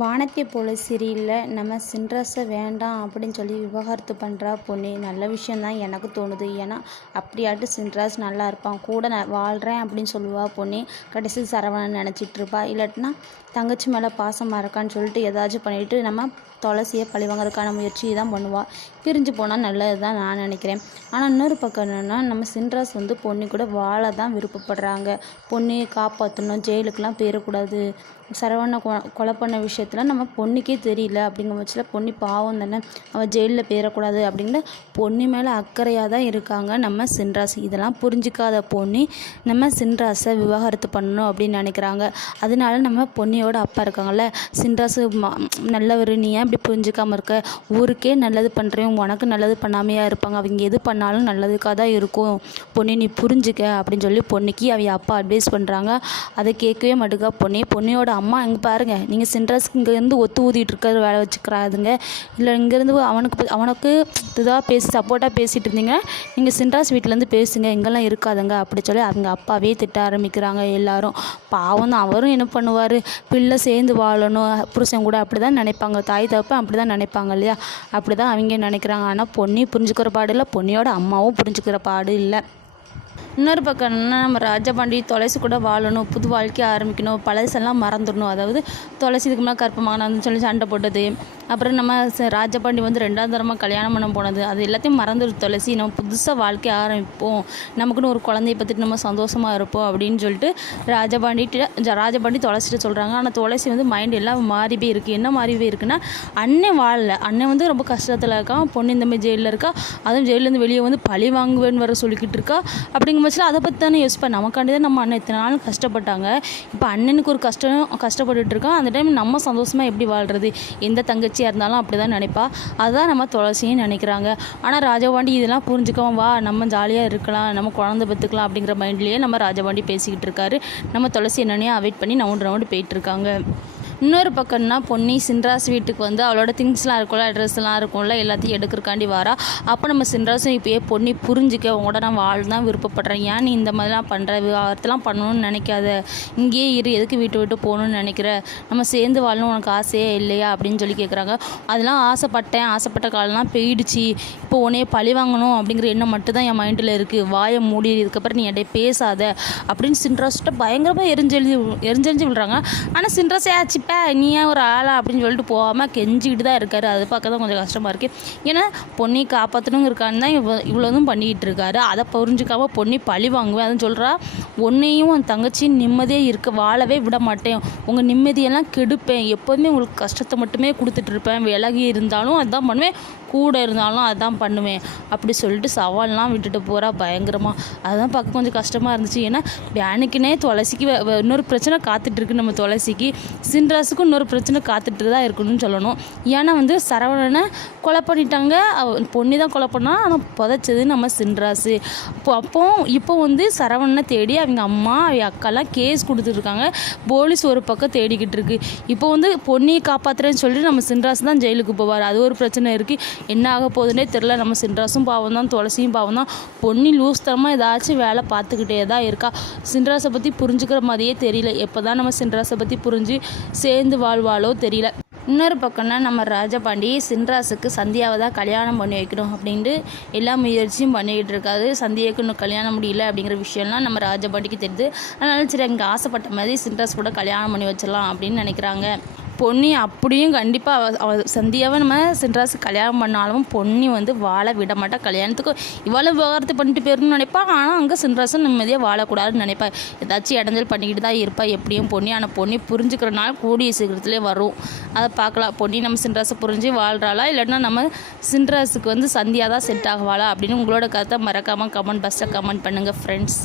வானத்தை போல சீரியலில் நம்ம சின்ராஸை வேண்டாம் அப்படின்னு சொல்லி விவாகரத்து பண்ணுறா பொண்ணு நல்ல விஷயந்தான் எனக்கு தோணுது. ஏன்னா அப்படியாட்டு சின்ராஸ் நல்லா இருப்பான், கூட வாழ்கிறேன் அப்படின்னு சொல்லுவா பொண்ணு. கடைசி சரவணன் நினச்சிட்டு இருப்பா. இல்லாட்டினா தங்கச்சி மேலே பாசமாக இருக்கான்னு சொல்லிட்டு ஏதாச்சும் பண்ணிவிட்டு நம்ம துளசியை பழிவாங்கிறதுக்கான முயற்சி தான் பண்ணுவாள். பிரிஞ்சு போனால் நல்லது தான் நான் நினைக்கிறேன். ஆனால் இன்னொரு பக்கம் என்னென்னா, நம்ம சின்ராஸ் பொண்ணு கூட வாழ தான் விருப்பப்படுறாங்க. பொண்ணையை காப்பாற்றணும், ஜெயிலுக்கெலாம் போயிடக்கூடாது. சரவணனை கொலை பண்ண விஷயத்தில் நம்ம பொண்ணுக்கே தெரியல அப்படிங்கிற பட்சத்தில் பொண்ணு பாவம் தானே, அவள் ஜெயிலில் போயிடக்கூடாது அப்படிங்கிற பொண்ணு மேலே அக்கறையாக தான் இருக்காங்க நம்ம சின்ராஸ். இதெல்லாம் புரிஞ்சிக்காத பொண்ணு நம்ம சின்ராஸை விவாகரத்து பண்ணணும் அப்படின்னு நினைக்கிறாங்க. அதனால நம்ம பொண்ணியோட அப்பா இருக்காங்கள்ல, சின்ராஸ் நல்லவர், நீ ஏன் இப்படி புரிஞ்சிக்காமல் இருக்க, ஊருக்கே நல்லது பண்ணுறேன், உனக்கு நல்லது பண்ணாமையா இருப்பாங்க, அவங்க எது பண்ணாலும் நல்லதுக்காக தான் இருக்கும், பொண்ணு நீ புரிஞ்சுக்க அப்படின்னு சொல்லி பொண்ணுக்கு அவங்க அப்பா அட்வைஸ் பண்ணுறாங்க. அதை கேட்கவே மாட்டுக்கா பொண்ணியோட அம்மா. இங்கே பாருங்கள், நீங்கள் சின்ராஸ்க்கு இங்கேருந்து ஒத்து ஊதிட்டு இருக்கிற வேலை வச்சுக்கிறாதுங்க, இல்லை இங்கேருந்து அவனுக்கு இதாக சப்போர்ட்டாக பேசிகிட்டு இருந்தீங்க, நீங்கள் சின்ராஸ் வீட்டிலேருந்து பேசுங்க, இங்கெல்லாம் இருக்காதுங்க அப்படி சொல்லி அவங்க அப்பாவே திட்ட ஆரம்பிக்கிறாங்க எல்லாரும். பாவம் தான், அவரும் என்ன பண்ணுவார், பிள்ளை சேர்ந்து வாழணும் புருஷன் கூட அப்படி தான் நினைப்பாங்க, தாய் தகப்பன் அப்படி தான் நினைப்பாங்க இல்லையா, அப்படி தான் அவங்க நினைக்கிறாங்க. ஆனால் பொண்ணி புரிஞ்சுக்கிற பாடு இல்லை, பொண்ணியோட அம்மாவும் புரிஞ்சுக்கிற பாடு இல்லை. இன்னொரு பக்கம் என்னென்னா, நம்ம ராஜபாண்டி துளசி கூட வாழணும், புது வாழ்க்கையை ஆரம்பிக்கணும், பழசெல்லாம் மறந்துடணும். அதாவது துளசி இதுக்கு மேலே கற்பமாகனு சொல்லி சண்டை போட்டது, அப்புறம் நம்ம ராஜபாண்டி 2வது தரமாக கல்யாணம் பண்ண போனது, அது எல்லாத்தையும் மறந்துடும் துளசி. நம்ம புதுசாக வாழ்க்கையை ஆரம்பிப்போம், நமக்குன்னு ஒரு குழந்தைய பற்றிட்டு நம்ம சந்தோஷமாக இருப்போம் அப்படின்னு சொல்லிட்டு ராஜபாண்டி துளசிட்டு சொல்கிறாங்க. ஆனால் துளசி மைண்ட் எல்லாம் மாறி போய் இருக்குது. என்ன மாறி போய் இருக்குன்னா, அண்ணன் வாழலை, அண்ணன் ரொம்ப கஷ்டத்தில் இருக்கான், பொண்ணு இந்த மாதிரி ஜெயிலில் இருக்கா, அதுவும் ஜெயிலேருந்து வெளியே பழி வாங்குவேன்னு வர சொல்லிக்கிட்டு இருக்கா. அப்படிங்கும் பட்சத்தில் அதை பற்றி தானே யோசிப்பேன், நமக்காண்டி தான் நம்ம அண்ணன் இத்தனை நாள் கஷ்டப்பட்டாங்க, இப்போ அண்ணனுக்கு ஒரு கஷ்டப்பட்டுட்டு இருக்கான், அந்த டைம் நம்ம சந்தோஷமாக எப்படி வாழ்கிறது, எந்த தங்கச்சியாக இருந்தாலும் அப்படி தான் நினைப்பா. அதுதான் நம்ம துளசியும் நினைக்கிறாங்க. ஆனால் ராஜபாண்டி இதெல்லாம் புரிஞ்சுக்கவும், வா நம்ம ஜாலியாக இருக்கலாம், நம்ம குழந்தை பெற்றுக்கலாம் அப்படிங்கிற மைண்ட்லேயே நம்ம ராஜபாண்டி பேசிக்கிட்டு இருக்காரு. நம்ம துளசி என்னன்னே அவாய்ட் பண்ணி ரவுண்டு போயிட்டுருக்காங்க. இன்னொரு பக்கம்னா, பொண்ணி சின்ராஸ் வீட்டுக்கு அவளோட திங்ஸ்லாம் இருக்கும்ல, ட்ரெஸ்லாம் இருக்கும்ல, எல்லாத்தையும் எடுக்கிறக்காண்டி வாரா. அப்போ நம்ம சின்ராஸும் இப்போயே பொண்ணி புரிஞ்சிக்க, உங்களோட நான் வாழ் தான் விருப்பப்படுறேன், ஏன் நீ இந்த மாதிரிலாம் பண்ணுற, விவாகரத்துலாம் பண்ணணும்னு நினைக்காத, இங்கேயே இரு, எதுக்கு வீட்டு விட்டு போகணுன்னு நினைக்கிற, நம்ம சேர்ந்து வாழணும் உனக்கு ஆசையே இல்லையா அப்படின்னு சொல்லி கேட்குறாங்க. அதெல்லாம் ஆசைப்பட்ட காலம்லாம் போயிடுச்சு, இப்போ உன்னையே பழி வாங்கணும் அப்படிங்கிற எண்ணம் மட்டும்தான் என் மைண்டில் இருக்குது, வாயை மூடி, இதுக்கப்புறம் நீ என்கிட்ட பேசாத அப்படின்னு சின்ராஸ்கிட்ட பயங்கரமாக எரிஞ்செறிஞ்சு விடுறாங்க. ஆனால் சின்ராஸே ஆச்சு, நீ ஏன் ஒரு ஆளா அப்படின்னு சொல்லிட்டு போகாமல் கெஞ்சிக்கிட்டு தான் இருக்காரு. அது பார்க்க தான் கொஞ்சம் கஷ்டமாக இருக்குது. ஏன்னா பொண்ணி காப்பாற்றணுங்க இருக்கான்னு தான் இவ்வளோதும் பண்ணிக்கிட்டு இருக்காரு. அதை புரிஞ்சுக்காம பொண்ணி பழி வாங்குவேன் அதுன்னு சொல்கிறா. உன்னையும் உன் தங்கச்சியும் நிம்மதியாக இருக்க வாழவே விட மாட்டேன், உங்கள் நிம்மதியெல்லாம் கெடுப்பேன், எப்போதுமே உங்களுக்கு கஷ்டத்தை மட்டுமே கொடுத்துட்ருப்பேன், விலகி இருந்தாலும் அதுதான் பண்ணுவேன், கூட இருந்தாலும் அதுதான் பண்ணுவேன் அப்படி சொல்லிட்டு சவால்லாம் விட்டுட்டு போகிறா பயங்கரமாக. அதுதான் பார்க்க கொஞ்சம் கஷ்டமாக இருந்துச்சு. ஏன்னா வேனுக்குனே துளசிக்கு இன்னொரு பிரச்சனை காத்துட்ருக்கு, நம்ம துளசிக்கு சின்ராஸுக்கும் இன்னொரு பிரச்சனை காத்துட்டு தான் இருக்கணும்னு சொல்லணும். ஏன்னா சரவணனை கொலை பண்ணிட்டாங்க, பொண்ணு தான் கொலை பண்ணா, ஆனால் புதைச்சது நம்ம சின்ராஸு. இப்போ சரவணனை தேடி அவங்க அம்மா அவங்க அக்காலாம் கேஸ் கொடுத்துருக்காங்க, போலீஸ் ஒரு பக்கம் தேடிக்கிட்டு இருக்கு. இப்போ பொண்ணியை காப்பாற்றுறேன்னு சொல்லிட்டு நம்ம சின்ராஸ் தான் ஜெயிலுக்கு போவார், அது ஒரு பிரச்சனை இருக்குது. என்ன ஆக போகுதுன்னே தெரில. நம்ம சின்ராஸும் பாவம் தான், துளசியும் பாவம் தான். பொண்ணி லூஸ் தரமாக ஏதாச்சும் வேலை பார்த்துக்கிட்டே தான் இருக்கா. சின்ராஸை பற்றி புரிஞ்சுக்கிற மாதிரியே தெரியல. எப்போ தான் நம்ம சின்ராஸை பற்றி புரிஞ்சு சேர்ந்து வாழ்வாளோ தெரியல. இன்னொரு பக்கம்னா, நம்ம ராஜபாண்டி சின்ராஸுக்கு சந்தியாவை தான் கல்யாணம் பண்ணி வைக்கணும் அப்படின்ட்டு எல்லா முயற்சியும் பண்ணிக்கிட்டு இருக்காது. சந்தியாவுக்கு இன்னும் கல்யாணம் முடியல அப்படிங்கிற விஷயம்லாம் நம்ம ராஜபாண்டிக்கு தெரியுது. அதனால சரி, அங்கே ஆசைப்பட்ட மாதிரி சின்ராஸ் கூட கல்யாணம் பண்ணி வச்சிடலாம் அப்படின்னு நினைக்கிறாங்க. பொண்ணி அப்படியும் கண்டிப்பாக சந்தியாவை நம்ம சின்ராஸு கல்யாணம் பண்ணாலும் பொண்ணி வாழ விட மாட்டா. கல்யாணத்துக்கு இவ்வளோ விவகாரத்து பண்ணிட்டு போயிருன்னு நினைப்பா. ஆனால் அங்கே சின்ராஸும் நிம்மதியாக வாழக்கூடாதுன்னு நினைப்பா. ஏதாச்சும் இடைஞ்சல் பண்ணிக்கிட்டு தான் இருப்பா எப்படியும் பொண்ணி. ஆனால் பொண்ணி புரிஞ்சுக்கிறனால கூடிய சீக்கிரத்துலேயே வரும், அதை பார்க்கலாம். பொண்ணி நம்ம சின்ராஸை புரிஞ்சு வாழ்கிறாளா, இல்லைன்னா நம்ம சின்ராஸுக்கு சந்தியா தான் செட் ஆகுவாளா அப்படின்னு உங்களோட கருத்தை மறக்காமல் கமெண்ட் பாக்ஸில் கமெண்ட் பண்ணுங்கள் ஃப்ரெண்ட்ஸ்.